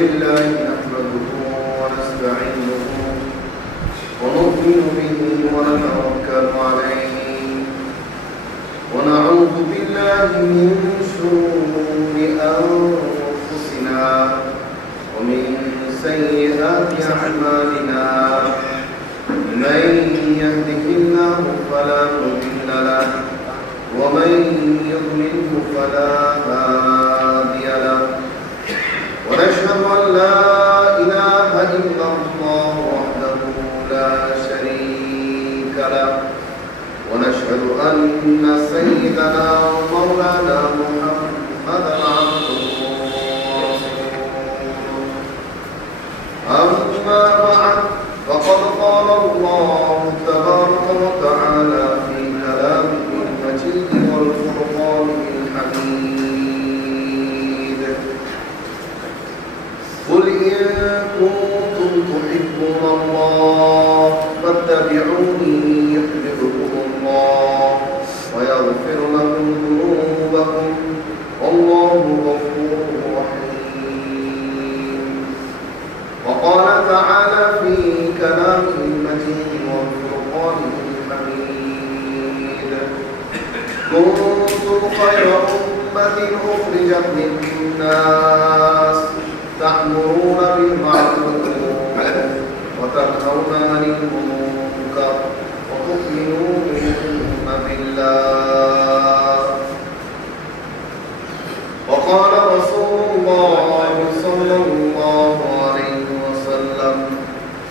لله نحمده ونستعينه ونؤمن به ونتوكل عليه ونعوذ بالله من شرور أنفسنا ومن سيئات أعمالنا من يهده الله فلا مضل له ومن يضلله فلا هادي له ونشهد أن لا إله إلا الله وحده لا شريك له ونشهد أن سيدنا ومولانا محمدا عبده ورسوله أما بعد فقد قال الله تبارك وتعالى في كلامه المجيد والفرقان الحميد قل إن كنتم تحبون الله فاتبعوني يحببكم الله ويغفر لكم ذنوبكم والله غفور رحيم وقال تعالى في كلامه المجيد والفرقان الحميد كنتم خير أمة أخرجت للناس تأمرون بالمعروف وتنهون عن المنكر وتؤمنون بالله وقال رسول الله صلى الله عليه وسلم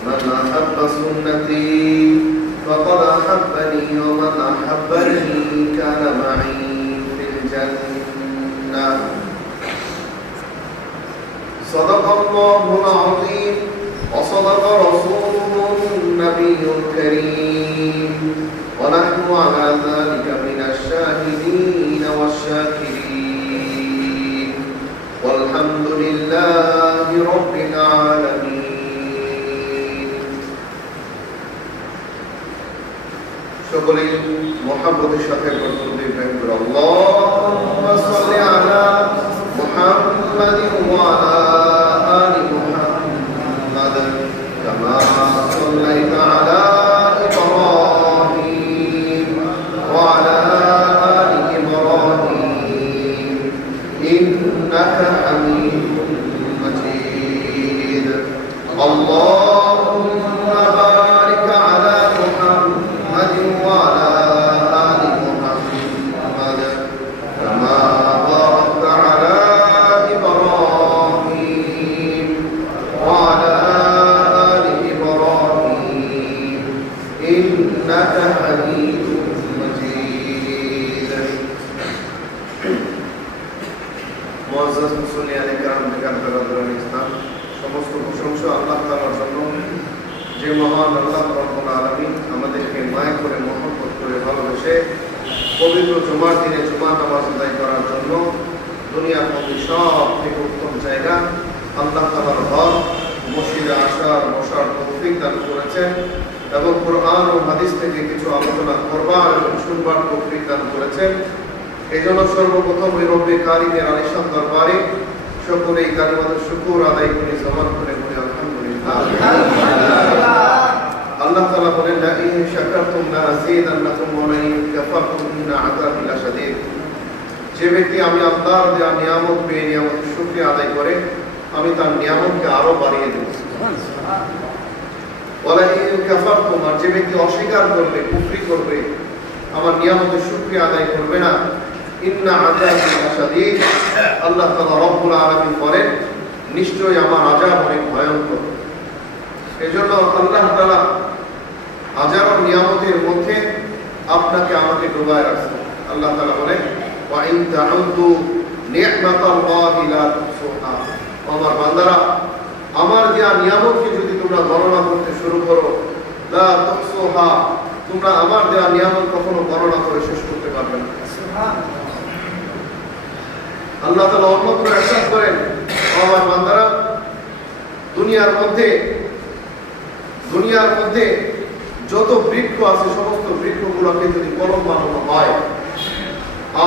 من أحب سنتي فقد أحبني ومن أحبني كان معي في الجنة صدق الله العظيم وصدق رسوله النبي الكريم ونحن على ذلك من الشاهدين والشاكرين والحمد لله رب العالمين সকলেই মুহাব্বতের সাথে বলতে থাকবেন আল্লাহুম্মা সাল্লি আলা মুহাম্মাদিন ওয়া আলা আলি মুহাম্মাদ কামা সাল্লাইতা আলা ইব্রাহিম ওয়া আলা আলি ইব্রাহিম ইন্নাকা হামিদুম মাজিদ আল্লাহুম্মা বারিক আলা মুহাম্মাদ وعلى آل محمد كما باركت على إبراهيم وعلى آل إبراهيم إنك حميد مجيد معزز মুসলিয়ান کرام বিজ্ঞান বিভাগের ইসলাম সমস্ত প্রশংসা আল্লাহ তাআলার জন্য যে মহান আল্লাহ রব্বুল আলামিন আমাদেরকে মায়া করে মহব্বত করে ভালোবেসে পবিত্র জুমার দিনে জুমা নামাজ আদায় করার জন্য দুনিয়ার মধ্যে সব থেকে উত্তম জায়গা আল্লাহ তাআলার ঘর মসজিদে আসার বসার তৌফিক দান করেছেন এবং কোরআন ও হাদিস থেকে কিছু আলোচনা করবার এবং শুনবার তৌফিক দান করেছেন। এই জন্য সর্বপ্রথম ওই রব্বে কারিমের আলিশান দরবারে সকলে এই কালিমাতুর শুকর আদায় করে জবান করে বলি আলহামদুলিল্লাহ। আল্লাহ তাআলা বলেন লা ইন শাকারতুম লা আযীদান্নাকুম ওয়া লা ইন কাফারতুম ইন্না আযাবি লাশাদীদ। যে ব্যক্তি আমি আল্লাহর দেওয়া নিয়ামত পেয়ে নিয়ামতের শুকরিয়া আদায় করে আমি তার নিয়ামতকে আরো বাড়িয়ে দেব। ওয়া লা ইন কাফারতুম, আর যে ব্যক্তি অস্বীকার করবে কুফরি করবে আমার নিয়ামতের শুকরিয়া আদায় করবে না ইন্না আযাবি লাশাদীদ, আল্লাহ তাআলা রব্বুল আলামিন বলেন নিশ্চয়ই আমার আযাব অনেক ভয়ঙ্কর। এজন্য আল্লাহ তাআলা হাজারো নিয়ামতের মধ্যে আপনাকে আমাকে ডুবায় রাখছেন। আল্লাহ তাআলা বলেন ওয়া ইন তাউদু নি'মাতাল্লাহি লা তুহসুহা, আমার বান্দারা আমার দেয়া নিয়ামতকে যদি তোমরা গণনা করতে শুরু করো লা তুহসুহা, তোমরা আমার দেয়া নিয়ামত কখনো গণনা করে শেষ করতে পারবে না। সুবহানাল্লাহ। আল্লাহ তাআলা অন্যত্র ইরশাদ করেন আমার বান্দারা দুনিয়ার মধ্যে যত বৃক্ষ আছে সমস্ত বৃক্ষগুলোকে যদি কলম বানানো হয়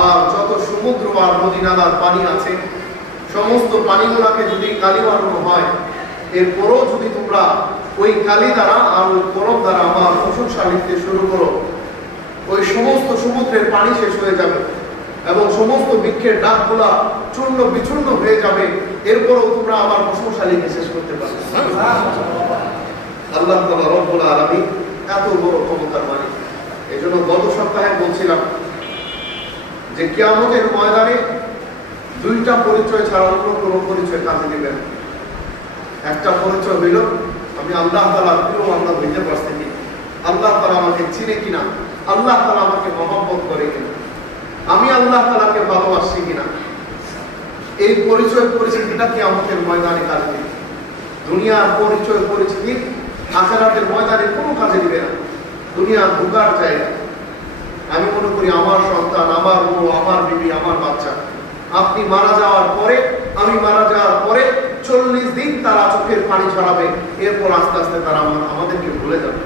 আর যত সমুদ্র আর নদী নালার পানি আছে সমস্ত পানিগুলাকে যদি কালি বানানো হয়, এরপরও যদি তোমরা ওই কালি দ্বারা আর ওই কলম দ্বারা আমার প্রশংসা লিখতে শুরু করো, ওই সমস্ত সমুদ্রের পানি শেষ হয়ে যাবে এবং সমস্ত বৃক্ষের ডাকগুলা চূর্ণ বিচূর্ণ হয়ে যাবে, এরপরও তোমরা আমার প্রশংসা লিখে শেষ করতে পারবে। আল্লাহ তাআলা রব্বুল আলামিন এত বড় ক্ষমতার মালিক। এই জন্য গত সপ্তাহে বলছিলাম যে কিয়ামতের ময়দানে দুইটা পরিচয় ছাড়া অন্য কোনো পরিচয় কাজে দিবে না। একটা পরিচয় হইল আমি আল্লাহ তাআলার প্রিয় বান্দা হইতে পারছি কিনা, আল্লাহ তাআলা আমাকে চিনে কিনা, আল্লাহ তাআলা আমাকে মহব্বত করে কিনা, আমি আল্লাহ তাআলাকে ভালোবাসি কিনা। এই পরিচয় পরিচিতিটা কিয়ামতের ময়দানে কাজে দিবে। দুনিয়ার পরিচয় পরিচিতি আখিরাতের ময়দানে কোনো কাজে দিবে না। দুনিয়া ধোঁকার জায়গা। আমি মনে করি আমার সন্তান, আমার বউ, আমার বিবি, আমার বাচ্চা, আপনি মারা যাওয়ার পরে, আমি মারা যাওয়ার পরে 40 দিন তারা চোখের পানি ছড়াবে, এরপর আস্তে আস্তে তারা আমাদেরকে ভুলে যাবে।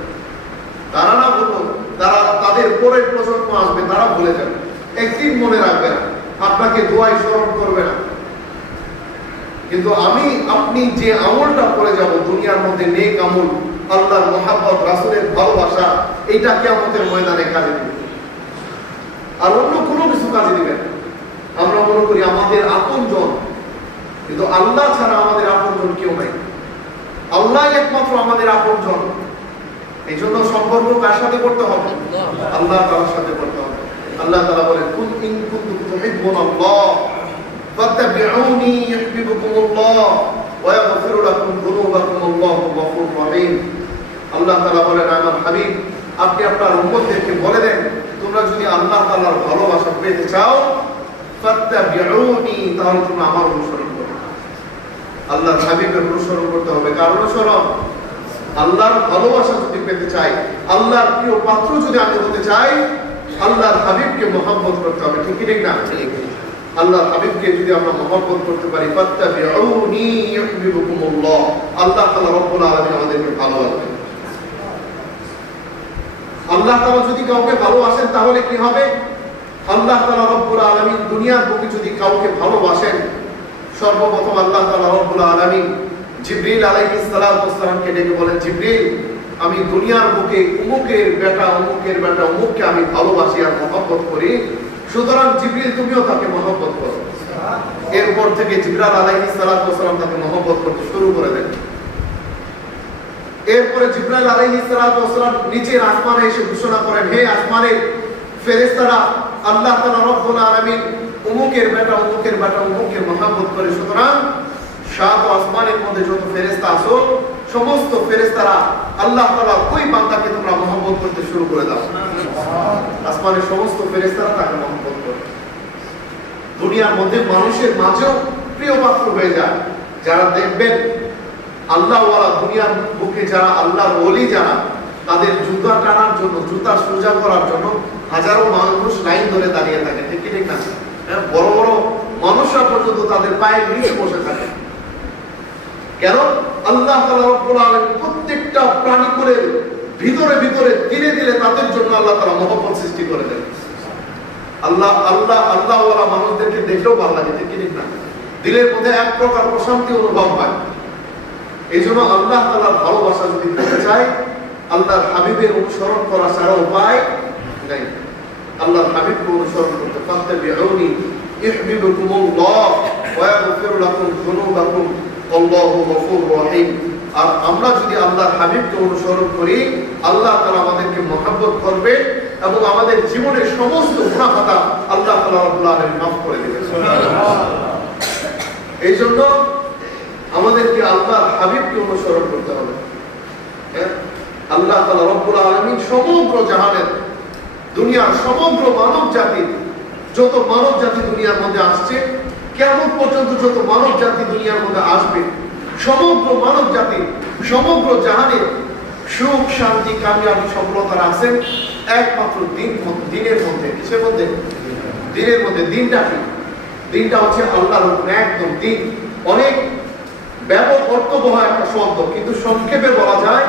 তারা না বলবো, তারা তাদের পরের প্রজন্ম আসবে, তারা ভুলে যাবে, একদিন মনে রাখবে না, আপনাকে দোয়ায় স্মরণ করবে না। কিন্তু আমি আপনি যে আমলটা করে যাব দুনিয়ার মধ্যে, নেক আমল, আল্লাহর মহব্বত, রাসূলের ভালোবাসা, এইটা কিয়ামতের ময়দানে কাজে দিবে, আর অন্য কোনো কিছু কাজে দিবে না। আমরা মনে করি আমাদের আপনজন, কিন্তু আল্লাহ ছাড়া আমাদের আপনজন কেউ নাই। আল্লাহ একমাত্র আমাদের আপনজন। এই জন্য সম্পর্ক কার সাথে করতে হবে? আল্লাহ তাআলার সাথে করতে হবে। আল্লাহ তাআলা বলেন, কুল ইন কুনতুম তুহিব্বুনাল্লাহ ফাত্তাবিউনি ইউহিব্বুকুমুল্লাহ ওয়া ইয়াগফিরু লাকুম যুনুবাকুম আল্লাহু গফুরুর রহিম। আল্লাহ তাআলা বলেন, আমার হাবিব, আপনি আপনার উম্মতদেরকে বলে দেন, তোমরা যদি আল্লাহ তাআলার ভালোবাসা পেতে চাও, ফাত্তাবিউনি, তাহলে তোমরা আমার অনুসরণ করো। আল্লাহর হাবিবের অনুসরণ করতে হবে। কার অনুসরণ? আল্লাহর ভালোবাসা যদি পেতে চাই, আল্লাহর প্রিয় পাত্র যদি আমি হতে চাই, আল্লাহর হাবিবকে মহব্বত করতে হবে। ঠিক ঠিক না? আল্লাহর হাবিবকে যদি আমরা মহব্বত করতে পারি, ফাত্তাবিউনি ইউহিব্বুকুমুল্লাহ, আল্লাহ তাআলা রব্বুল আলামিন আমাদেরকে ভালোবাসবেন। আল্লাহ তাআলা যদি কাউকে ভালোবাসেন তাহলে কি হবে? আল্লাহ তাআলা রব্বুল আলামিন দুনিয়ার বুকে যদি কাউকে ভালোবাসেন, সর্বপ্রথম আল্লাহ তাআলা রব্বুল আলামিন জিবরিল আলাইহিস সালামকে ডেকে বলেন, জিবরিল, আমি দুনিয়ার বুকে অমুকের বেটা অমুককে আমি ভালোবাসি আর মহব্বত করি, সুতরাং জিবরিল তুমিও তাকে মহব্বত করো। এরপর থেকে জিবরাইল আলাইহিস সালাম তাকে মহব্বত করতে শুরু করে দেন। এরপরে জিবরাইল আলাইহিস সালাম নিচের আসমানে এসে ঘোষণা করেন, হে আসমানের ফেরেশতারা, আল্লাহ তাআলা রব্বুল আলামিন অমুকের বেটা অমুককে মহব্বত করে, সুতরাং সাত আসমানের মধ্যে যত ফেরেশতা আছো, সমস্ত ফেরেশতারা আল্লাহ তাআলার ওই বান্দাকে তোমরা মহব্বত করতে শুরু করে দাও। আসমানের সমস্ত ফেরেশতারা তাকে মহব্বত করে। দুনিয়ার মধ্যে মানুষের মাঝেও প্রিয় পাত্র হয়ে যায়। যারা দেখবেন আল্লাহওয়ালা, দুনিয়ার বুকে যারা আল্লাহর ওলি, যারা তাদের জুতা টানার জন্য, জুতা সোজা করার জন্য হাজারো মানুষ লাইন ধরে দাঁড়িয়ে থাকে। ঠিক ঠিক না? বড় বড় মানুষরা পর্যন্ত তাদের পায়ের নিচে বসে থাকে। কেন? আল্লাহ তাআলা রব্বুল আলামিন প্রত্যেকটা প্রাণী করে ভিতরে ভিতরে ধীরে ধীরে তাদের জন্য আল্লাহ তাআলা মহব্বত সৃষ্টি করে দেন। আল্লাহওয়ালা মানুষদেরকে দেখলেও ভালো লাগে। ঠিক ঠিক না? দিলের মধ্যে এক প্রকার প্রশান্তি অনুভব হয়। এই জন্য আল্লাহ তাআলার ভালোবাসা যদি পেতে চাই, আল্লাহর হাবিবের অনুসরণ করা ছাড়া উপায় নাই। আল্লাহর হাবিবকে অনুসরণ করতে, ফাত্তাবিউনি ইউহিব্বুকুমুল্লাহ ওয়া ইয়াগফিরু লাকুম যুনুবাকুম আল্লাহু গফুরুর রহিম। আর আমরা যদি আল্লাহর হাবিবকে অনুসরণ করি, আল্লাহ তাআলা আমাদেরকে মহব্বত করবে এবং আমাদের জীবনের সমস্ত গুনাহ খাতা আল্লাহ তাআলা রব্বুল আলামিন মাফ করে দিবেন। সুবহানাল্লাহ। এই জন্য আমাদেরকে আল্লাহর হাবিবকে অনুসরণ করতে হবে। আল্লাহ তাআলা রব্বুল আলামিন সমগ্র জাহানের, দুনিয়ার সমগ্র মানব জাতি, যত মানব জাতি দুনিয়ার মধ্যে আসছে, কিয়ামত পর্যন্ত যত মানব জাতি দুনিয়ার মধ্যে আসবে, সমগ্র মানব জাতি, সমগ্র জাহানের সুখ, শান্তি, কামিয়াবি, সফলতা আছেন একমাত্র দিনের মধ্যে। কিসের মধ্যে? দিনের মধ্যে। দিনটা কি? দিনটা হচ্ছে আল্লাহর হুকুম, একদম দিন। অনেক ব্যাপক অর্থবহ একটা শব্দ, কিন্তু সংক্ষেপে বলা যায়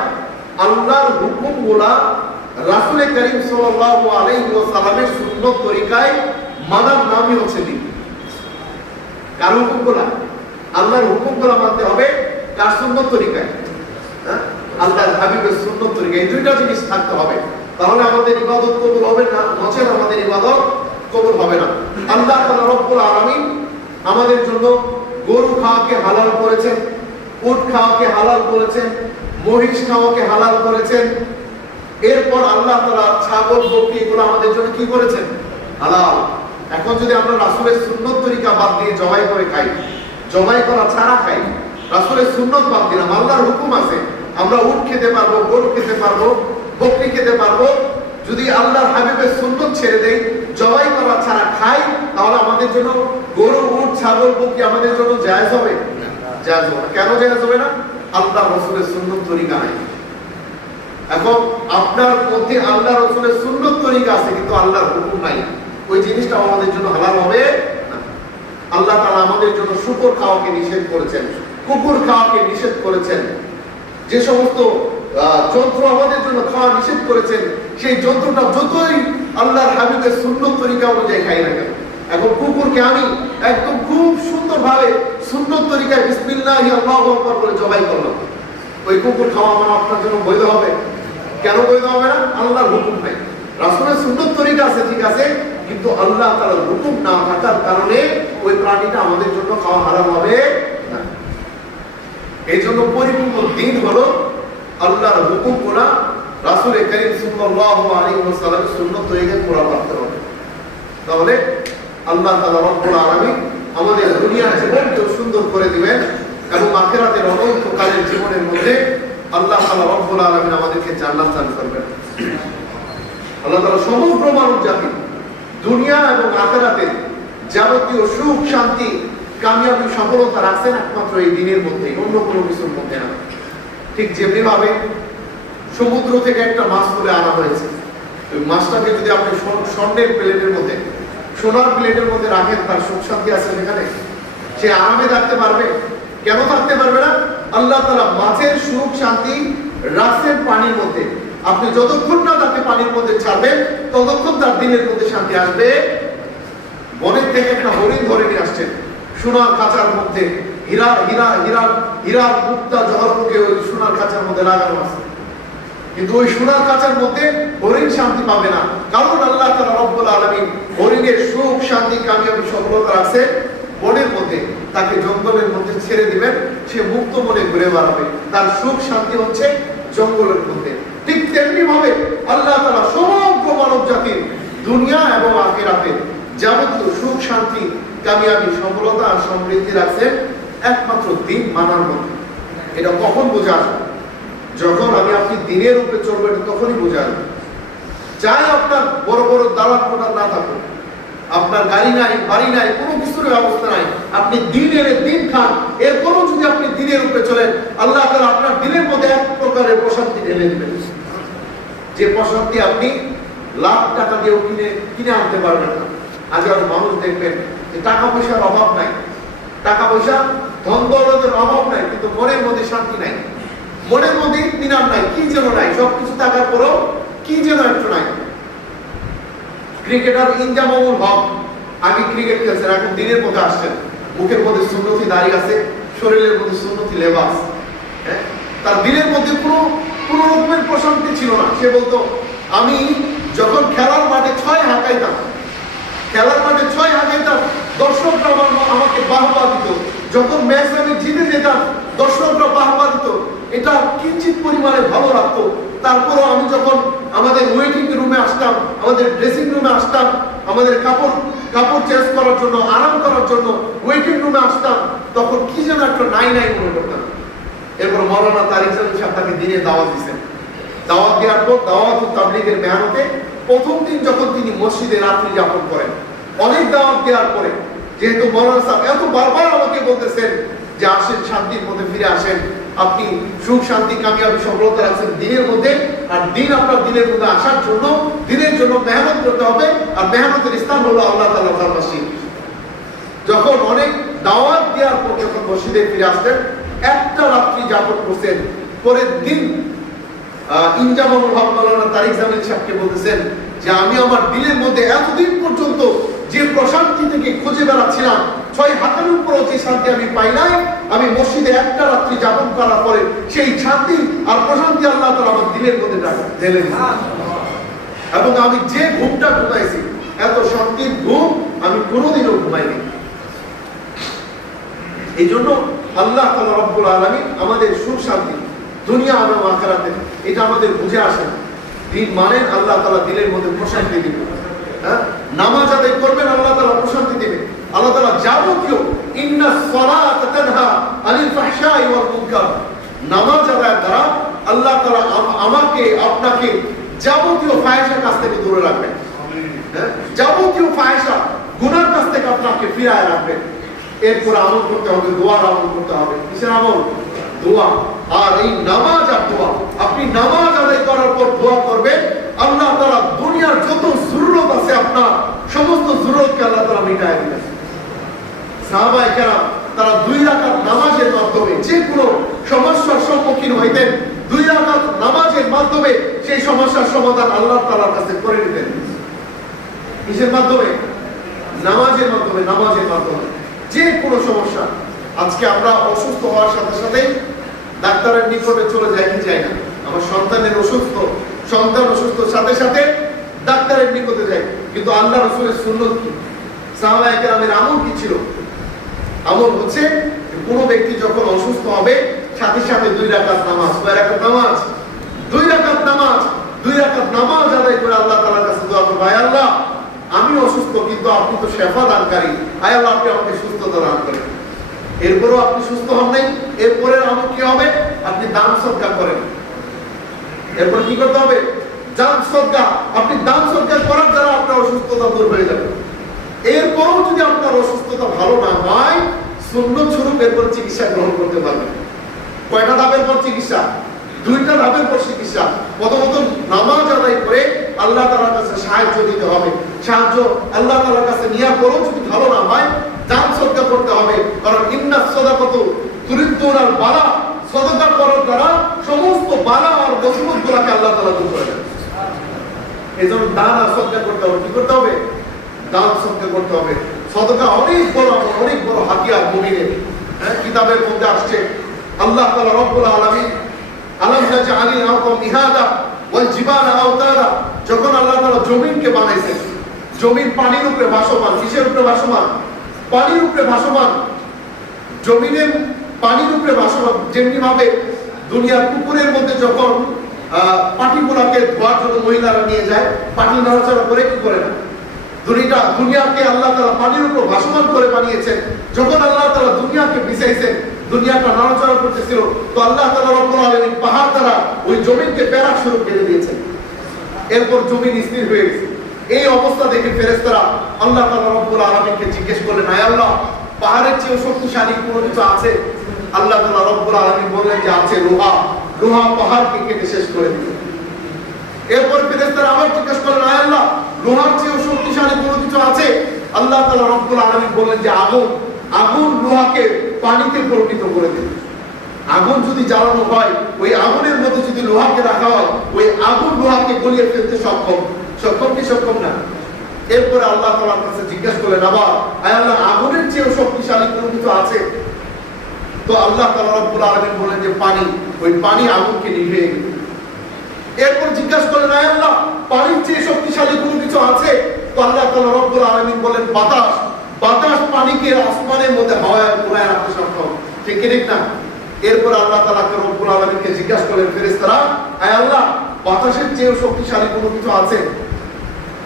আল্লাহর হুকুমগুলা রাসূল করিম সাল্লাল্লাহু আলাইহি ওয়াসাল্লামের সুন্নত তরিকায় মানার নামই হচ্ছে দিন। কার হুকুমগুলা? আল্লাহর হুকুমগুলো মানতে হবে কার সুন্নত তরিকায়? আল্লাহর হাবিবের সুন্নত তরিকায়। এই দুইটা জিনিস থাকতে হবে, তাহলে আমাদের ইবাদত কবুল হবে না, নচেত আমাদের ইবাদত কবুল হবে না। আল্লাহ তাআলা রব্বুল আলামিন আমাদের জন্য গরু খাওয়াকে হালাল করেছেন, উট খাওয়াকে হালাল করেছেন, মহিষ খাওয়াকে হালাল করেছেন। এরপর আল্লাহ তাআলা ছাগল বকরি এগুলো আমাদের জন্য কি করেছেন? হালাল। এখন যদি আমরা রাসূলের সুন্নত তরিকা বাদ দিয়ে জবাই করে খাই, জবাই করা ছাড়া খাই, রাসূলের সুন্নত বাদ দিলাম, আল্লাহর হুকুম আছে আমরা উট খেতে পারবো, গরু খেতে পারবো, বকরি খেতে পারবো, যদি আল্লাহর হাবিবের সুন্নত ছেড়ে দেই, জবাই করা ছাড়া খাই, তাহলে আমাদের জন্য গরু, উট, ছাগল, বকরি আমাদের জন্য জায়েজ হবে? জায়েজ হবে না। কেন জায়েজ হবে না? আল্লাহ রাসূলের সুন্নত তরিকা নাই। এখন আপনার মধ্যে আল্লাহ রাসূলের সুন্নত তরিকা আছে কিন্তু আল্লাহর হুকুম নাই, ওই জিনিসটা আমাদের জন্য হালাল হবে না। আল্লাহ তাআলা আমাদের জন্য শুকর খাওয়াকে নিষেধ করেছেন, কুকুর খাওয়াকে নিষেধ করেছেন, যে সমস্ত যন্ত্র আমাদের জন্য খাওয়া নিষেধ করেছেন, সেই যন্ত্রটা যতই আল্লাহর হাবিবের সুন্নত তরিকা অনুযায়ী খাই না কেন, এখন কুকুরকে আমি একদম খুব সুন্দরভাবে সুন্নত তরিকায় বিসমিল্লাহি আল্লাহু আকবার বলে জবাই করলাম, ওই কুকুর খাওয়া আমার আপনার জন্য বৈধ হবে? কেন বৈধ হবে না? আল্লাহর হুকুম নাই। রাসূলের সুন্নত তরিকা আছে ঠিক আছে, কিন্তু আল্লাহ তাআলার হুকুম না থাকার কারণে ওই প্রাণীটা আমাদের জন্য খাওয়া হারাম হবে না। এই জন্য পরিপূর্ণ দ্বীন হলো আল্লাহর হুকুমগুলো রাসূল কারীম সাল্লাল্লাহু আলাইহি ওয়াসাল্লামের সুন্নত তরিকায় পুরা করতে হবে। তাহলে আল্লাহ তাআলা রব্বুল আলামিন আমাদের দুনিয়ার জীবনকে সুন্দর করে দিবেন এবং আখিরাতের অনন্তকালের জীবনের মধ্যে আল্লাহ তাআলা রব্বুল আলামিন আমাদেরকে জান্নাত দান করবেন। আল্লাহ তাআলা সমগ্র মানব জাতি দুনিয়া এবং আখিরাতের যাবতীয় সুখ শান্তি কামিয়াবি সফলতা রাখছেন একমাত্র এই দিনের মধ্যে, অন্য কোনো কিছুর মধ্যে না। ঠিক যেমনি ভাবে সমুদ্র থেকে একটা মাছ তুলে আনা হয়েছে, ওই মাছটাকে যদি আপনি স্বর্ণের প্লেটের মধ্যে, সোনার প্লেটের মধ্যে রাখেন, তার সুখ শান্তি আছে সেখানে? সে আরামে থাকতে পারবে? কেন থাকতে পারবে না? আল্লাহ তাআলা মাছের সুখ শান্তি রাখছেন পানির মধ্যে। আপনি যতক্ষণ না তাকে পানির মধ্যে ছাড়বেন ততক্ষণ তার দিনের মধ্যে শান্তি আসবে। বনের থেকে একটা হরিণ ধরে নিয়ে আসছেন সোনার খাঁচার মধ্যে, হীরার মুক্তা জহরকে ওই সোনার খাঁচার মধ্যে লাগানো আছে, কিন্তু ওই সোনার খাঁচার মধ্যে হরিণ শান্তি পাবে না, কারণ আল্লাহ তাআলা রব্বুল আলামিন হরিণের সুখ শান্তি কামিয়াবি সফলতা আছে বনের মধ্যে। তাকে জঙ্গলের মধ্যে ছেড়ে দিবেন, সে মুক্ত মনে ঘুরে বেড়াবে, তার সুখ শান্তি হচ্ছে জঙ্গলের মধ্যে। ঠিক তেমনি ভাবে আল্লাহ তাআলা সমগ্র মানব জাতির দুনিয়া এবং আখিরাতের যাবতীয় সুখ শান্তি কামিয়াবি সফলতা আর সমৃদ্ধি রাখছেন একমাত্র দিন মানার মধ্যে। এটা কখন বোঝা আসবে? যখন আমি আপনি দিনের উপরে চলবেন তখনই বোঝা আসবে। চাই আপনার বড় বড় দালান কোঠা না থাকুক, আপনার গাড়ি নাই, বাড়ি নাই, কোনো কিছুর ব্যবস্থা নাই, আপনি দিনের দিন খান, এরপরও যদি আপনি দিনের উপরে চলেন, আল্লাহ তাআলা আপনার দিনের মধ্যে এক প্রকারের প্রশান্তি ঢেলে দিবেন, যে প্রশান্তি আপনি লাখ টাকা দিয়েও কিনে আনতে পারবেন না। হাজারো মানুষ দেখবেন যে টাকা পয়সার অভাব নাই, টাকা পয়সা ধন দৌলতের অভাব নাই, কিন্তু মনের মধ্যে শান্তি নাই, মনের মধ্যে ইতমিনান নাই, কি যেন নাই, সবকিছু থাকার পরেও কি যেন একটু নাই। ক্রিকেটার ইনজামামুল হক আগে ক্রিকেট খেলছেন, এখন দিনের মধ্যে আসছেন, মুখের মধ্যে সুন্নতি দাড়ি আছে, শরীরের মধ্যে সুন্নতি লেবাস, তার দিনের মধ্যে কোনো রকমের প্রশান্তি ছিল না। সে বলতো, আমি যখন খেলার মাঠে 6 হাঁকাইতাম, দর্শকরা আমাকে বাহবা দিত, যখন ম্যাচ আমি জিতে যেতাম দর্শকরা বাহবা দিত, এটা কিঞ্চিত পরিমাণে ভালো লাগতো। তারপরও আমি যখন আমাদের ওয়েটিং রুমে আসতাম, আমাদের ড্রেসিং রুমে আসতাম, আমাদের কাপড় চেঞ্জ করার জন্য, আরাম করার জন্য ওয়েটিং রুমে আসতাম, তখন কি যেন একটা নাই মনে করতাম। এরপর মাওলানা তারিক জামিল সাহেব তাকে দিনে দাওয়াত দিয়েছেন। দাওয়াত দেওয়ার পর দাওয়াত তাবলীগের মেহনতে প্রথম দিন যখন তিনি মসজিদে রাত্রি যাপন করেন, অনেক দাওয়াত দেওয়ার পরে যেহেতু মাওলানা সাহেব এত বারবার আমাকে বলতেছেন যে আসেন, শান্তির মধ্যে ফিরে আসেন, আপনি সুখ শান্তি কামিয়াবি সফলতা রাখছেন দিনের মধ্যে, আর দিন আপনার দিনের মধ্যে আসার জন্য দিনের জন্য মেহনত করতে হবে, আর মেহনতের স্থান হলো আল্লাহ তাআলার দরবারে। যখন অনেক দাওয়াত দেওয়ার পর যখন মসজিদে ফিরে আসতেন, একটা রাত্রি যাপন করছেন, পরের দিন ইনজামামুল হক মাওলানা তারিক জামিল সাহেবকে বলতেছেন যে আমি আমার দিনের মধ্যে এতদিন পর্যন্ত যে প্রশান্তি থেকে খুঁজে বেড়াচ্ছিলাম, 6 হাতের উপরও যে শান্তি আমি পাই নাই, আমি মসজিদে একটা রাত্রি যাপন করার পরে সেই শান্তি আর প্রশান্তি আল্লাহ তাআলা আমার দিলের মধ্যে ঢেলে দিয়েছেন। এবং আমি যে ঘুমটা ঘুমাইছি, এত শান্তির ঘুম আমি কোনোদিনও ঘুমাইনি। এই জন্য আল্লাহ তাআলা রব্বুল আলামিন আমাদের সুখ শান্তি দুনিয়া এবং আখিরাতে এটা আমাদের বুঝে আসে না। দিন মানেন আল্লাহ তাআলা দিলের মধ্যে প্রশান্তি দিবেন। হ্যাঁ, নামাজ আদায় করবেন, আল্লাহ তাআলা প্রশান্তি দিবেন। আল্লাহ তাআলা যাবতীয় ইন্নাস সালাতা তানহা আনিল ফাহশাই ওয়াল মুনকার, নামাজ আদায়ের দ্বারা আল্লাহ তাআলা আমাকে আপনাকে যাবতীয় ফাহিশার কাছ থেকে দূরে রাখবেন। হ্যাঁ, যাবতীয় ফাহিশা গুনার কাছ থেকে আপনাকে ফিরায় রাখবেন। এরপর আমল করতে হবে, দোয়ার আমল করতে হবে। কিসের আমল? দোয়া। আর এই নামাজ আর দোয়া, আপনি নামাজ আদায় করার পর দোয়া করবেন, আল্লাহ তাআলা দুনিয়ার যত জরুরত আছে আপনার সমস্ত জরুরতকে আল্লাহ তাআলা মিটায় দিবেন। সাহাবায়ে কেরাম তারা 2 রাকাত নামাজের মাধ্যমে যে কোনো সমস্যার সম্মুখীন হইতেন, 2 রাকাত নামাজের মাধ্যমে সেই সমস্যার সমাধান আল্লাহ তাআলার কাছে করে নিতেন। কিসের মাধ্যমে? নামাজের মাধ্যমে। নামাজের মাধ্যমে যে কোনো সমস্যা। আজকে আমরা অসুস্থ হওয়ার সাথে সাথে ডাক্তারের নিকটে চলে যাই কি যাই না? আমার সন্তানের অসুস্থ, সন্তান অসুস্থ, সাথে সাথে ডাক্তারের নিকটে যাই। কিন্তু আল্লাহ রাসূলের সুন্নাত কি? সাহাবায়ে কেরামের আমল কি ছিল? আমল হচ্ছে কোনো ব্যক্তি যখন অসুস্থ হবে সাথে সাথে 2 রাকাত নামাজ। 2 রাকাত নামাজ, 2 রাকাত নামাজ, 2 রাকাত নামাজ আদায় করে আল্লাহ তাআলার কাছে দোয়া করবে, আয় আল্লাহ আমি অসুস্থ কিন্তু আপনি তো শেফা দানকারী, আয় আল্লাহ আপনি আমাকে সুস্থতা দান করেন। এরপরও আপনি সুস্থ হন নাই, এরপরের আমল কি হবে? আপনি দান সদকা করেন। এরপর কি করতে হবে? দান সদকা। আপনি দান সদকা করার দ্বারা আপনার অসুস্থতা দূর হয়ে যাবে। এরপরও যদি আপনার অসুস্থতা ভালো না হয়, সুন্নত স্বরূপ এরপর চিকিৎসা গ্রহণ করতে পারবেন। কয়টা ধাপের পর চিকিৎসা? 2টা ধাপের পর চিকিৎসা। প্রথমত নামাজ আদায় করে আল্লাহ তাআলার কাছে সাহায্য দিতে হবে। সাহায্য আল্লাহ তাআলার কাছে নেওয়ার পরও যদি ভালো না হয়, দান সদকা করতে হবে। কারণ ইন্নাস সাদাকাতু তুরিদুনাল বালা, সাদাকা করার দ্বারা সমস্ত বালা আর মুসিবতগুলোকে আল্লাহ তাআলা দূর করে দেন। এজন্য দান আর সদকা করতে হবে। কি করতে হবে? দান সদকা করতে হবে। সাদাকা অনেক বড় আমল, অনেক বড় হাতিয়ার মুমিনের। কিতাবের মধ্যে আসছে আল্লাহ তাআলা রব্বুল আলামিন আলাম নাজআলিল আরদা মিহাদা ওয়াল জিবালা আওতাদা, যখন আল্লাহ তাআলা জমিনকে বানাইছেন, জমিন পানির উপরে ভাসমান। কিসের উপরে ভাসমান? পানির উপরে ভাসমান। জমিনের পানির উপরে ভাসমান। যেমনি ভাবে দুনিয়ার পুকুরের মধ্যে যখন পাটিগুলোকে ধোয়ার জন্য মহিলারা নিয়ে যায়, পাটি নড়াচড়া করে কি করে না? দুনিয়াকে আল্লাহ তাআলা পানির উপর ভাসমান করে বানিয়েছেন। যখন আল্লাহ তাআলা দুনিয়াকে বিছাইছেন, দুনিয়াটা নড়াচড়া করতেছিল, তো আল্লাহ তাআলা রব্বুল আলামিন পাহাড় দ্বারা ওই জমিনকে প্যারাক স্বরূপ কেটে দিয়েছেন। এরপর জমিন স্থির হয়ে গেছে। এই অবস্থা দেখে ফেরেশতারা আল্লাহ তাআলা রব্বুল আলামিনকে জিজ্ঞেস করলেন, আয় আল্লাহ পাহাড়ের চেয়ে শক্তিশালী কোনো কিছু আছে? আল্লাহ তাআলা রব্বুল আলামিন বললেন যে আছে, লোহা। লোহা পাহাড়কে কেটে শেষ করে দিল। এরপর ফেরেশতারা আবার জিজ্ঞেস করলেন, আয় আল্লাহ লোহার চেয়ে শক্তিশালী কোনো কিছু আছে? আল্লাহ তাআলা রব্বুল আলামিন বললেন যে আগুন। আগুন লোহাকে পানিতে পরিণত করে দিল। আগুন যদি জ্বালানো হয়, ওই আগুনের মধ্যে যদি লোহাকে রাখা হয়, ওই আগুন লোহাকে গলিয়ে ফেলতে সক্ষম। সক্ষম কি সক্ষম না? এরপরে আল্লাহ তাআলার কাছে জিজ্ঞেস করলেন আবার, আয় আল্লাহ আগুনের চেয়ে শক্তিশালী কোনো কিছু আছে? তো আল্লাহ তাআলা রব্বুল আলামিন বললেন যে পানি। ওই পানি আগুনকে নিভিয়ে দিল। এরপর জিজ্ঞাসা করলেন, আয় আল্লাহ পানির চেয়ে শক্তিশালী কোনো কিছু আছে? তো আল্লাহ তাআলা রব্বুল আলামিন বলেন বাতাস। বাতাস পানিকে আসমানের মধ্যে হাওয়ায় উড়ায় রাখতে সক্ষম। ঠিক ঠিক না? এরপর আল্লাহ তাআলা রব্বুল আলামিনকে জিজ্ঞাসা করলেন ফেরেশতারা, আয় আল্লাহ বাতাসের চেয়ে শক্তিশালী কোনো কিছু আছে?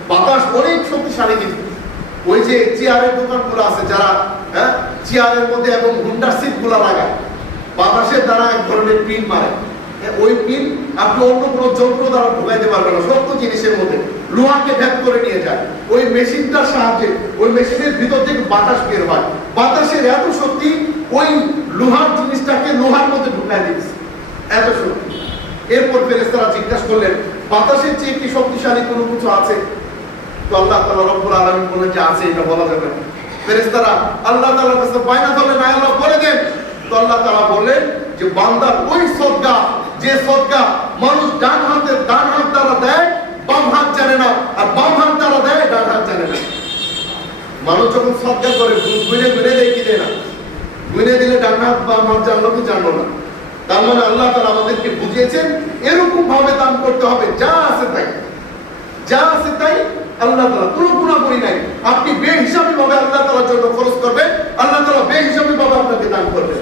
বাতাস অনেক শক্তিশালী কিছু। ওই যে চেয়ারের দোকানগুলো আছে, যারা চেয়ারের মধ্যে এবং হুন্ডার সিটগুলো লাগায়, বাতাসের দ্বারা এক ধরনের পিন মারে। ওই পিন আপনি অন্য কোনো যন্ত্র দ্বারা ঢোকাইতে পারবেন না। শক্ত জিনিসের মধ্যে লোহাকে ভেদ করে নিয়ে যায়। ওই মেশিনটার সাহায্যে ওই মেশিনের ভিতর থেকে বাতাস বের হয়। বাতাসের এত শক্তি, ওই লোহার জিনিসটাকে লোহার মধ্যে ঢুকাই দিচ্ছে, এত শক্তি। এরপর ফেরেশতারা জিজ্ঞাসা করলেন, বাতাসের চেয়ে কি শক্তিশালী কোনো কিছু আছে? তো আল্লাহ তাআলা রব্বুল আলামিন বলেন যে আছে, এটা বলা যাবে না। ফেরেশতারা আল্লাহ তাআলার কাছে বায়না করলেন, আয় আল্লাহ বলে দেন। তো আল্লাহ তাআলা বললেন যে বান্দার ওই সদকা, যে সদকা মানুষ ডান হাত দ্বারা দেয়, বাম হাত জানে না, আর বাম হাত দ্বারা দেয়, ডান হাত জানে না। মানুষ যখন সদকা করে গুনে গুনে দেয় কি দেয় না, গুনে দিলে ডান হাত বা হাত জানলো কি জানলো না। তার মানে আল্লাহ তাআলা আমাদেরকে বুঝিয়েছেন এরকম ভাবে দান করতে হবে, যা আছে তাই, যা আছে তাই আল্লাহ তাআলা, কোনো গুণাগুণি নাই। আপনি বেহিসাবি ভাবে আল্লাহ তাআলার জন্য খরচ করবেন, আল্লাহ তাআলা বেহিসাবি ভাবে আপনাকে দান করবেন।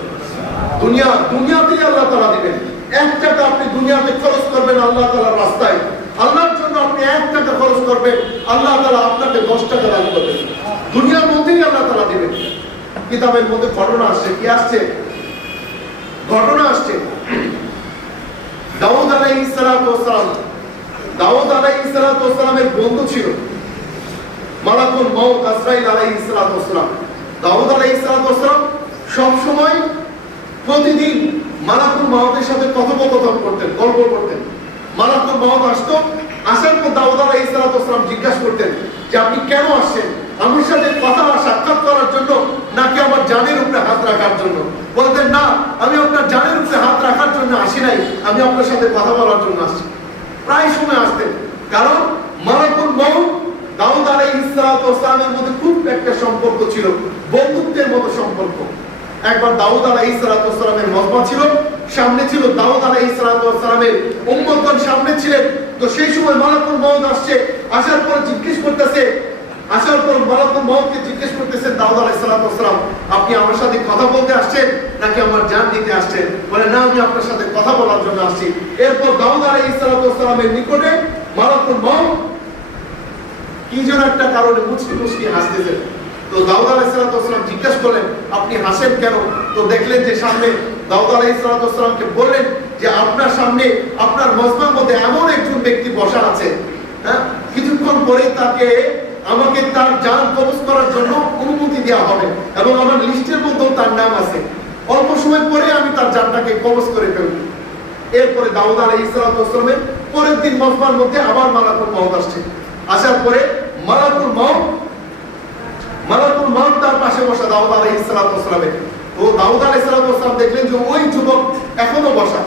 দুনিয়াতেই আল্লাহ তাআলা দিবেন। 1 টাকা আপনি দুনিয়াতে খরচ করবেন আল্লাহ তাআলার রাস্তায়, আল্লাহর জন্য আপনি 1 টাকা খরচ করবেন, আল্লাহ তাআলা আপনাকে 10 টাকা দান করবেন। দুনিয়ার মধ্যেই আল্লাহ তাআলা দিবেন। কিতাবের মধ্যে ঘটনা আসছে, কি আসছে? ঘটনা আসছে দাউদ আলাইহিস সালাতু ওয়াস সালাম। দাউদ আলাইহিস সালাতু ওয়াস সালামের বন্ধু ছিল মালাকুল মউত আজরাইল আলাইহিস সালাতু ওয়াস সালাম। দাউদ আলাইহিস সালাতু ওয়াস সালাম সব সময় প্রতিদিন মালাকুল মউতের সাথে কথোপকথন করতেন, গল্প করতেন। মালাকুল মউত আসতো, আসার পর দাউদ আলাইহিস সালাতু ওয়াস সালাম জিজ্ঞাসা করতেন যে আপনি কেন আসছেন? আমার সাথে কথা সাক্ষাৎ করার জন্য নাকি আমার জানের উপরে হাত রাখার জন্য? বলতেন না, আমি আপনার জানের উপরে হাত রাখার জন্য আসি নাই, আমি আপনার সাথে কথা বলার জন্য আসছি। প্রায় সময় আসতেন, কারণ মালাকুল মউত দাউদ আলাইহিস সালাতু ওয়াস সালামের মধ্যে খুব একটা সম্পর্ক ছিল, বন্ধুত্বের মতো সম্পর্ক। একবার দাউদ আলাইহিস সালাতু ওয়াস সালামের মজমা ছিল, সামনে ছিল দাউদ আলাইহিস সালাতু ওয়াস সালামের উম্মতগণ সামনে ছিলেন। তো সেই সময় মালাকুল মউত আসছে, আসার পর জিজ্ঞেস করতেছে, আসার পর মালাকুল মউতকে জিজ্ঞেস করতেছেন দাউদ আলাইহিস সালাতু ওয়াস সালাম, আপনি আমার সাথে কথা বলতে আসছেন নাকি আমার জান নিতে আসছেন? বলে না, আমি আপনার সাথে কথা বলার জন্য আসছি। এরপর দাউদ আলাইহিস সালাতু ওয়াস সালামের নিকটে মালাকুল মউত কি যেন একটা কারণে মুচকি মুচকি হাসতেছেন। তো দাউদ আলাইহিস সালাতু ওয়াস সালাম জিজ্ঞেস করলেন, আপনি হাসেন কেন? তো দেখলেন যে সামনে দাউদ আলাইহিস সালাতু ওয়াস সালামকে বললেন যে আপনার সামনে আপনার মজমার মধ্যে এমন একজন ব্যক্তি বসা আছে, হ্যাঁ, কিছুক্ষণ পরে তাকে আমাকে তার জান কবজ করার জন্য অনুমতি দেওয়া হবে এবং আমার লিস্টের মধ্যেও তার নাম আছে। অল্প সময় পরে আমি তার জানটাকে কবজ করে ফেলব। এরপরে দাউদ আলাইহিস সালাতু ওয়াস সালামের পরের দিন মজমার মধ্যে আবার মালাকুল মউত আসছে। আসার পরে মালাকুল মউত তার পাশে বসা দাউদ আলাইহিস সালাতু ওয়াস সালামের। তো দাউদ আলাইহিস সালাতু ওয়াস সালাম দেখলেন যে ওই যুবক এখনো বসা,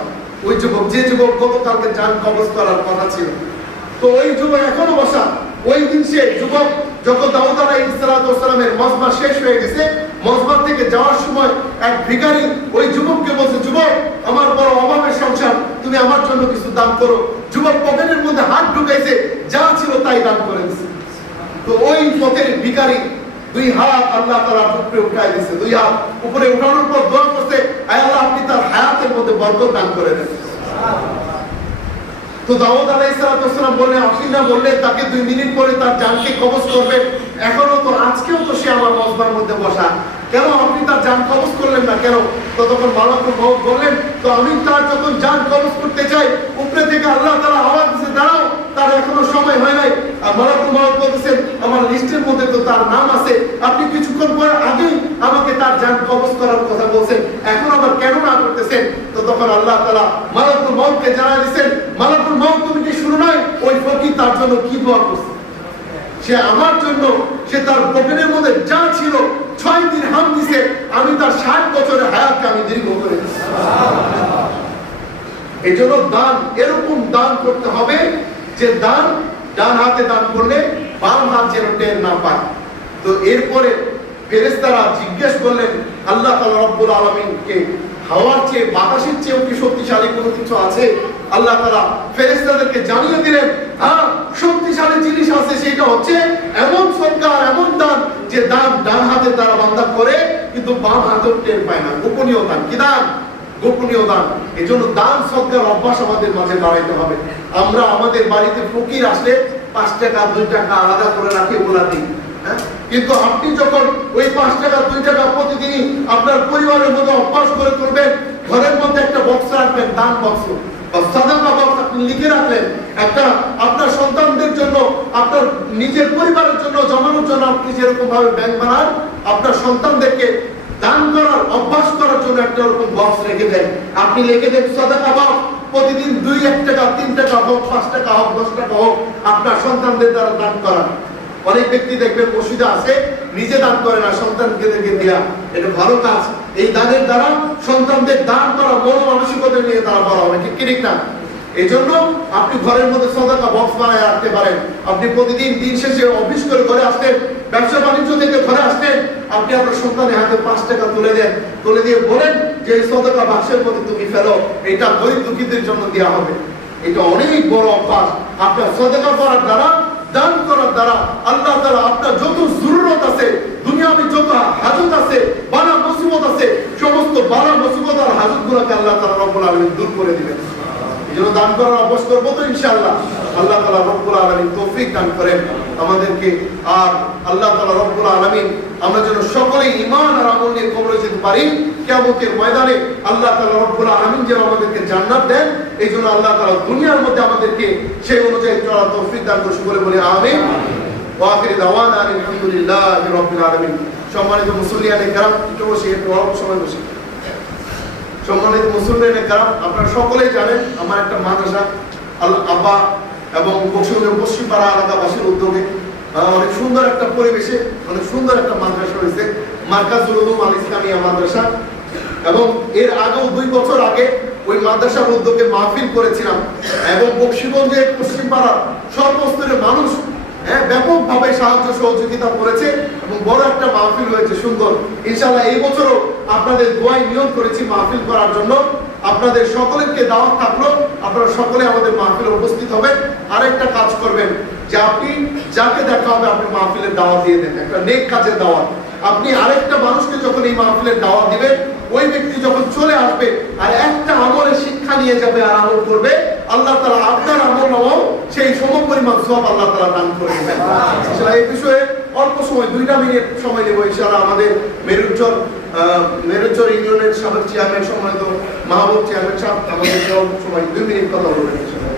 ওই যুবক যে যুবক গতকালকে জান কবজ করার কথা ছিল, তো ওই যুবক এখনো বসা। ওই দিন সে যুবক যখন দাউদ আলাইহিস সালাতু ওয়াস সালামের মজমা শেষ হয়ে গেছে, মজমা থেকে যাওয়ার সময় এক ভিখারি ওই যুবককে বলছে, যুবক আমার বড় অভাবের সংসার, তুমি আমার জন্য কিছু দান করো। যুবক পকেটের মধ্যে হাত ঢুকাইছে, যা ছিল তাই দান করে দিয়েছে। তো ওই পথের ভিখারি 2 হাত আল্লাহ তাআলা উপরে উঠাই দিয়েছে। 2 হাত উপরে উঠানোর পর দোয়া করছে, আয় আল্লাহ আপনি তার হায়াতের মধ্যে বরকত দান করে দেন। তো দাউদ আলাইহিস সালাতু ওয়াস সালাম বললেন, আপনি না বললেন তাকে 2 মিনিট পরে তার জানকে কবজ করবেন? এখনো তো, আজকেও তো সে আমার মজমার মধ্যে বসা, কেন আপনি তার জান কবজ করলেন না কেন? তো তখন মালাকুল মউত বললেন, তো আমি তার যখন জান কবজ করতে চাই, উপরে থেকে আল্লাহ তাআলা আওয়াজ দিয়েছে দাঁড়াও, তার এখনো সময় হয় নাই। আর মালাকুল মউত বলতেছেন, আমার লিস্টের মধ্যে তো তার নাম আছে, আপনি কিছুক্ষণ পর আগেই আমাকে তার জান কবজ করার কথা বলছেন, এখন আবার কেন না করতেছেন? তো তখন আল্লাহ তাআলা মালাকুল মউতকে জানাই দিয়েছেন, মালাকুল মউত তুমি কি শুনো নাই ওই ফকির তার জন্য কি দোয়া করছে? সে আমার জন্য, সে তার পকেটের মধ্যে যা ছিল 6 দিন হাম দিছে, আমি তার 60 বছরের হায়াতকে আমি দীর্ঘ করে দিয়েছি। এই জন্য দান এরকম দান করতে হবে যে দান ডান হাতে দান করলে বাম হাত যেন টের না পায়। তো এরপরে ফেরেশতারা জিজ্ঞেস করলেন আল্লাহ তাআলা রব্বুল আলামিনকে, হাওয়ার চেয়ে বাতাসের চেয়েও কি শক্তিশালী কোনো কিছু আছে? আল্লাহ তাআলা ফেরেশতাদেরকে জানিয়ে দিলেন, হ্যাঁ শক্তিশালী জিনিস আছে, সেটা হচ্ছে এমন সরকার, এমন দান যে দান ডান হাতের দ্বারা বান্দা করে কিন্তু বাম হাতেও টের পায় না। গোপনীয় দান। কি দান? গোপনীয় দান। এই জন্য দান সদকার অভ্যাস আমাদের মাঝে বাড়াইতে হবে। আমরা আমাদের বাড়িতে ফকির আসলে 5 টাকা 2 টাকা আলাদা করে রাখি, ওগুলা দিই, হ্যাঁ, কিন্তু আপনি যখন ওই 5 টাকা 2 টাকা প্রতিদিনই আপনার পরিবারের মধ্যে অভ্যাস করে তুলবেন, ঘরের মধ্যে একটা বক্স রাখবেন, দান বক্স বা সাদাকা বক্স আপনি লিখে রাখলেন, একটা আপনার সন্তানদের জন্য, আপনার নিজের পরিবারের জন্য জমানোর জন্য আপনি যেরকম ভাবে ব্যাংক বানান, আপনার সন্তানদেরকে দান করার অভ্যাস করার জন্য একটা এরকম বক্স রেখে দেন। আপনি লিখে দেন সাদাকা বক্স, প্রতিদিন 2-1 টাকা 3 টাকা হোক, 5 টাকা হোক, 10 টাকা হোক, আপনার সন্তানদের দ্বারা দান করা। অনেক ব্যক্তি দেখবেন মসজিদে আছে, নিজে দান করে না, সন্তানকে দেয়া, এটা ভালো কাজ। এই দানের দ্বারা সন্তানদের দান করা মন মানসিকতা নিয়ে তারা বড় হবে, ঠিক না? এই জন্য আপনি ঘরের মধ্যে সাদাকা বক্স বানায় রাখতে পারেন। আপনি প্রতিদিন দিন শেষে অফিস করে ঘরে আসতেন, ব্যবসা বাণিজ্য থেকে ঘরে আসতেন, আপনি আপনার সন্তানের হাতে 5 টাকা তুলে দেন, তুলে দিয়ে বলেন যে এই সাদাকা বাক্সের মধ্যে তুমি ফেলো, এটা গরিব দুঃখীদের জন্য দেওয়া হবে। এটা অনেক বড় অভ্যাস। আপনার সাদাকা করার দ্বারা, দান করার দ্বারা আল্লাহ তাআলা আপনার যত জরুরত আছে, দুনিয়াবি যত হাজত আছে, বালা মুসিবত আছে, সমস্ত বালা মুসিবত আর হাজতগুলোকে আল্লাহ তাআলা রব্বুল আলামিন দূর করে দিবেন। এজন্য দান করার অভ্যাস করব তো ইনশাআল্লাহ। আল্লাহ তাআলা রব্বুল আলামিন তৌফিক দান করেন আমাদেরকে। আর আল্লাহ তাআলা রব্বুল আলামিন আমরা যেন সকলেই ঈমান আর আমল নিয়ে কবরে যেতে পারি। কিয়ামতের ময়দানে আল্লাহ তাআলা রব্বুল আলামিন যেন আমাদেরকে জান্নাত দেন, এইজন্য আল্লাহ তাআলা দুনিয়ার মধ্যে আমাদেরকে সেই অনুযায়ী চলার তৌফিক দান করুন বলে আমিন। ওয়া আখিরু দাওয়ানা আলহামদুলিল্লাহি রাব্বিল আলামিন। সম্মানিত মুসল্লিয়ানে কেরাম, একটু বসে, একটু অল্প সময় বসে। সম্মানিত মুসল্লিয়ানে কেরাম, আপনারা সকলেই জানেন আমার একটা মাদ্রাসা আব্বা এবং বক্সিগঞ্জের পশ্চিমপাড়া এলাকাবাসীর উদ্যোগে অনেক সুন্দর একটা পরিবেশে অনেক সুন্দর একটা মাদ্রাসা হয়েছে, মার্কাজুল উলুম আল ইসলামিয়া মাদ্রাসা। এবং এর আগেও 2 বছর আগে ওই মাদ্রাসার উদ্যোগে মাহফিল করেছিলাম এবং বক্সিগঞ্জের পশ্চিমপাড়ার সর্বস্তরের মানুষ ব্যাপকভাবে সাহায্য সহযোগিতা করেছে এবং বড় একটা মাহফিল হয়েছে সুন্দর। ইনশাআল্লাহ এই বছরও আপনাদের দোয়ায় নিয়ত করেছি মাহফিল করার জন্য। আপনাদের সকলকে দাওয়াত থাকলো, আপনারা সকলে আমাদের মাহফিলে উপস্থিত হবেন। আরেকটা কাজ করবেন যে আপনি যাকে দেখা হবে আপনি মাহফিলের দাওয়াত দিয়ে দেন, একটা নেক কাজের দাওয়াত। আপনি আরেকটা মানুষকে যখন এই মাহফিলের দাওয়াত দিবেন, ওই ব্যক্তি যখন চলে আসবে আর একটা আমলের শিক্ষা নিয়ে যাবে আর আমল করবে, আল্লাহ তাআলা আপনার আমল নামাও সেই সমপরিমাণ সওয়াব আল্লাহ তাআলা দান করে দিবেন। ইনশাআল্লাহ এই বিষয়ে অল্প সময় 2 মিনিট সময় নেব ইনশাআল্লাহ। আমাদের মেরুচর ইউনিয়নের সাবেক চেয়ারম্যান সম্মানিত মাহবুব চেয়ারম্যান সাহেব আমাদের অল্প সময় 2 মিনিট কথা বলবেন ইনশাআল্লাহ।